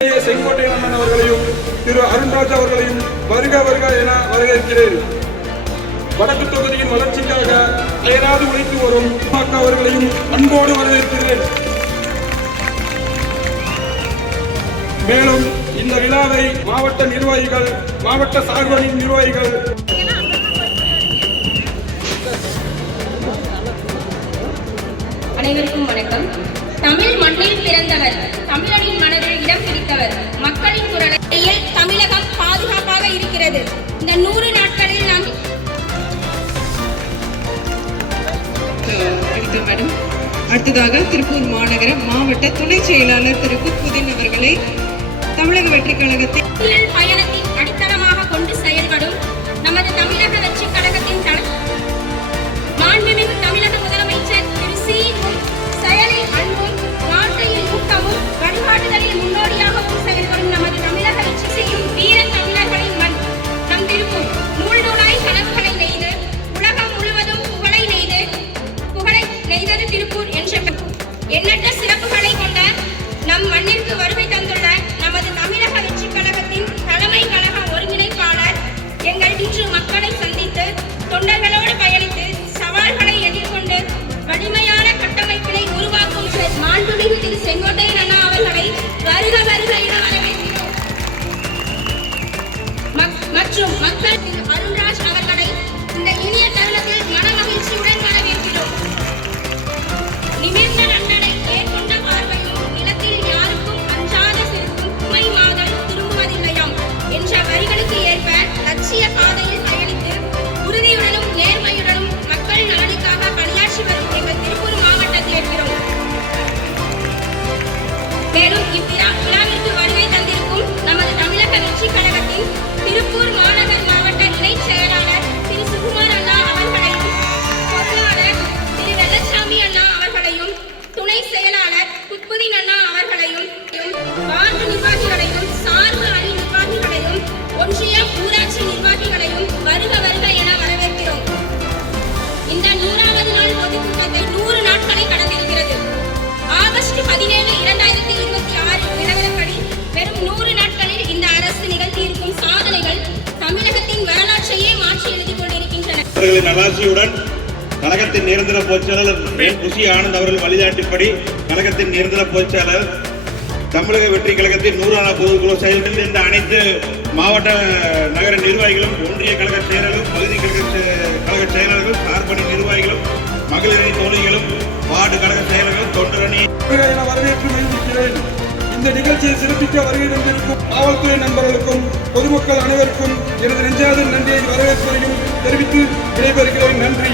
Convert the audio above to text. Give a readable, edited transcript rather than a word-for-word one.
செங்கோட்டையன் அண்ணன் அவர்களையும் திரு அருண்ராஜ் அவர்களையும் வருக வருக என வரவேற்கிறேன். வடக்கு தொகுதியின் வளர்ச்சிக்காக அயராது உழைத்து வரும் அவர்களையும் அன்போடு வரவேற்கிறேன். மேலும் இந்த விழாவை மாவட்ட நிர்வாகிகள், மாவட்ட சார்பணி நிர்வாகிகள், அனைவருக்கும் வணக்கம். தமிழ் மண்ணில் பிறந்தவர், தமிழனின் மனதில் இடம் பிடித்தவர், மக்களின் குரலில் தமிழகம் பாதுகாப்பாக இருக்கிறது. இந்த 100 நாட்களில் நாம் மேடம். அடுத்ததாக திருப்பூர் மாநகர மாவட்ட துணை செயலாளர் திரு புதின் அவர்களை தமிழக வெற்றிக் கழகத்தின் பயணத்தின் அடித்தளமாக கொண்டு செயல்படும் நமது தமிழக வெற்றிக் கழகத்தின் மாண்புமிகு தமிழக முதலமைச்சர் திரு சி செயலில் அன்பும், வாழ்க்கையில் ஊக்கமும், வழிகாட்டுதலில் முன்னோடியாகவும் செயல்படும் நமது தமிழக வெற்றி செய்யும் வீர தமிழர்களின் மண் நம் திருப்பூர். நூல் நூலாய் கனவுகளை நெய்து உலகம் முழுவதும் புகழை நெய்தது திருப்பூர் என்ற எண்ணற்ற சிறப்புகளை கொண்ட நம் மண்ணிற்கு வருகை தந்துள்ள நமது தமிழக வெற்றிக் கழகத்தின் தலைமை கழக ஒருங்கிணைப்பாளர் எங்கள் இன்று மக்களை சந்தித்து தொண்டர்களோடு பயணித்து சவால்களை எதிர்கொண்டு வலிமையான கட்டமைப்பினை உருவாக்கும் மாண்புமிகு திரு செங்கோட்டையன் அண்ணா அவர்களை வருக வருக என வரவேற்கிறோம். மற்றும் மக்கள் திரு அருண்ராஜ் அவர்களை இந்த இனிய தருணத்தில் மனமகிழ்ச்சியுடன் வரவேற்கிறோம். நிமிர்ந்த நன்னடை, ஏற்கொண்ட பார்வையும், நிலத்தில் யாருக்கும் அஞ்சாத சிறுக்கும், உண்மை மாதல் திரும்புவதில்லையாம் என்ற வரிகளுக்கு ஏற்ப லட்சிய பாதையில் பயணித்து உறுதியுடனும் நேர்மையுடனும் மக்கள் நலனுக்காக பணியாற்றி வரும் எங்கள் திருப்பூர் மாவட்டத்தில் இருக்கிறோம். மேலும் இவ்விழாவிற்கு வருகை தந்திருக்கும் நமது தமிழக வெற்றிக் கழகத்தின் திருப்பூர் மாநகர் மாவட்ட இணை செயலாளர் திரு சுகுமார் அண்ணா அவர்களையும், பொருளாளர் திரு வெள்ளச்சாமி அண்ணா அவர்களையும், துணை செயலாளர் குத்புதீன் அண்ணா அவர்களையும், வார்டு நிர்வாகிகளையும், சார்பு அணி நிர்வாகிகளையும், ஒன்றிய ஊராட்சி நிர்வாகிகளையும் வருக வருக என வரவேற்கிறோம். இந்த 100வது நாள் பொதுக்கூட்டத்தை 100 நாட்களை கடந்திருக்கிறது. ஆகஸ்ட் 17, 2026 நிலவரப்படி வெறும் 100 நாட்களில் இந்த அரசு நிகழ்த்தியிருக்கும் சாதனைகள் தமிழகத்தின் வரலாற்றையே மாற்றி எழுதிக் கொண்டிருக்கின்றன. நல்லாட்சியுடன் கழகத்தின் நிரந்தர பொதுச்செயலாளர் குஷி ஆனந்த் அவர்கள் வழிகாட்டிப்படி கழகத்தின் நிரந்தர பொதுச்செயலாளர் தமிழக வெற்றி கழகத்தின் 100ஆம் பொதுக்குழு செயல்பட்டு இந்த அனைத்து மாவட்ட நகர நிர்வாகிகளும், ஒன்றிய கழக செயலர்களும், பகுதி கழக செயலாளர்கள், சார்பணி நிர்வாகிகளும், மகளிரணி தோழிகளும், வார்டு கழக செயலர்களும், தொண்டரணி வரவேற்று மகிழ்ச்சிக்கிறேன். இந்த நிகழ்ச்சியை சிறப்பிக்க வருகை தந்திருக்கும் காவல்துறை நண்பர்களுக்கும் பொதுமக்கள் அனைவருக்கும் எனது நெஞ்சார்ந்த நன்றியை வரவேற்பதையும் தெரிவித்து விடைபெறுகிறேன். நன்றி.